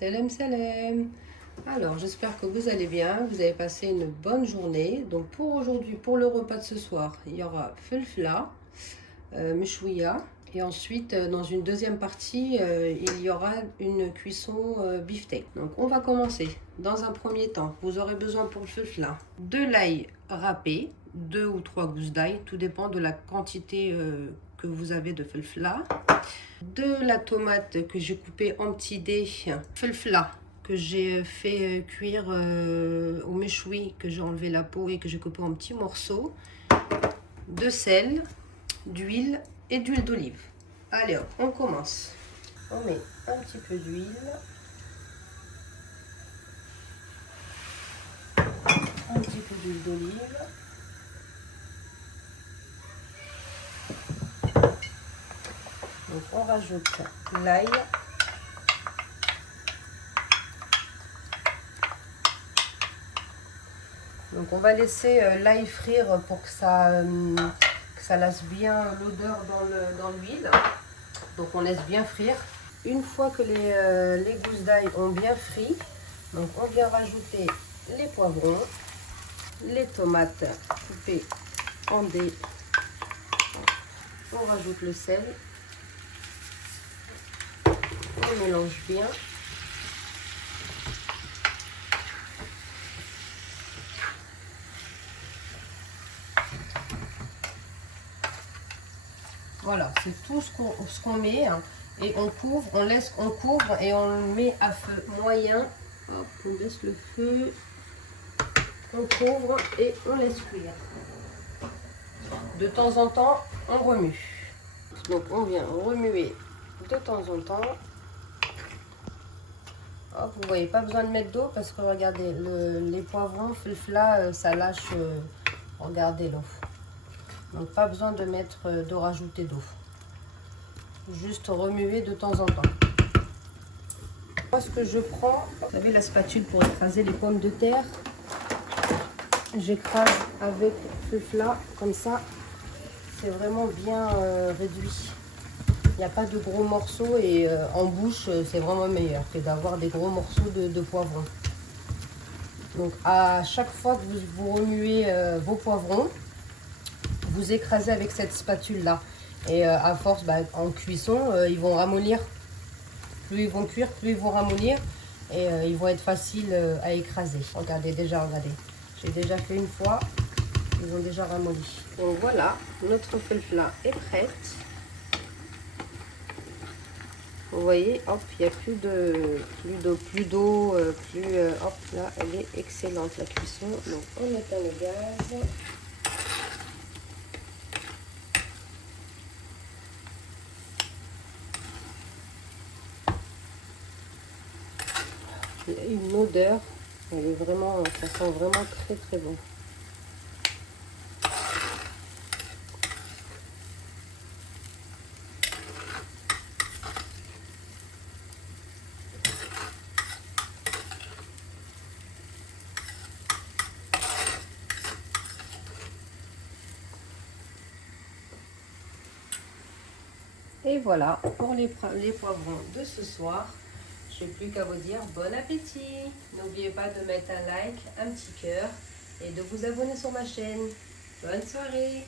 Salam salam. Alors j'espère que vous allez bien, vous avez passé une bonne journée. Donc pour aujourd'hui, pour le repas de ce soir, il y aura felfla, meshouya. Et ensuite dans une deuxième partie, il y aura une cuisson beefsteak. Donc on va commencer. Dans un premier temps, vous aurez besoin pour le felfla de l'ail râpé, 2 ou 3 gousses d'ail, tout dépend de la quantité que vous avez de felfla. De la tomate que j'ai coupée en petits dés, felfla que j'ai fait cuire au méchoui, que j'ai enlevé la peau et que j'ai coupé en petits morceaux, de sel, d'huile et d'huile d'olive. Allez hop, on commence. On met un petit peu d'huile, un petit peu d'huile d'olive, donc on rajoute l'ail. Donc on va laisser l'ail frire pour que ça laisse bien l'odeur dans l'huile. Donc on laisse bien frire. Une fois que les gousses d'ail ont bien frit, donc on vient rajouter les poivrons, les tomates coupées en dés. On rajoute le sel. On mélange bien. Voilà, c'est tout ce qu'on met, hein. Et on couvre, on couvre et on le met à feu moyen. Hop, on baisse le feu, on couvre et on laisse cuire. De temps en temps, on remue. Donc on vient remuer de temps en temps. Hop, vous voyez, pas besoin de mettre d'eau parce que regardez, les poivrons, felfla, ça lâche, regardez l'eau. Donc pas besoin de mettre, de rajouter d'eau. Juste remuer de temps en temps. Moi, ce que je prends, vous savez, la spatule pour écraser les pommes de terre. J'écrase avec felfla, comme ça, c'est vraiment bien réduit. Il n'y a pas de gros morceaux et en bouche, c'est vraiment meilleur que d'avoir des gros morceaux de poivrons. Donc à chaque fois que vous remuez vos poivrons, vous écrasez avec cette spatule-là. Et à force, en cuisson, ils vont ramollir. Plus ils vont cuire, plus ils vont ramollir. Et ils vont être faciles à écraser. Regardez, regardez. J'ai déjà fait une fois. Ils ont déjà ramolli. Donc voilà, notre felfla est prête. Vous voyez, hop, il n'y a plus d'eau, hop, là, elle est excellente la cuisson. Donc on éteint le gaz. Il y a une odeur, elle est vraiment, ça sent vraiment très très bon. Et voilà pour les poivrons de ce soir. Je n'ai plus qu'à vous dire bon appétit. N'oubliez pas de mettre un like, un petit cœur et de vous abonner sur ma chaîne. Bonne soirée.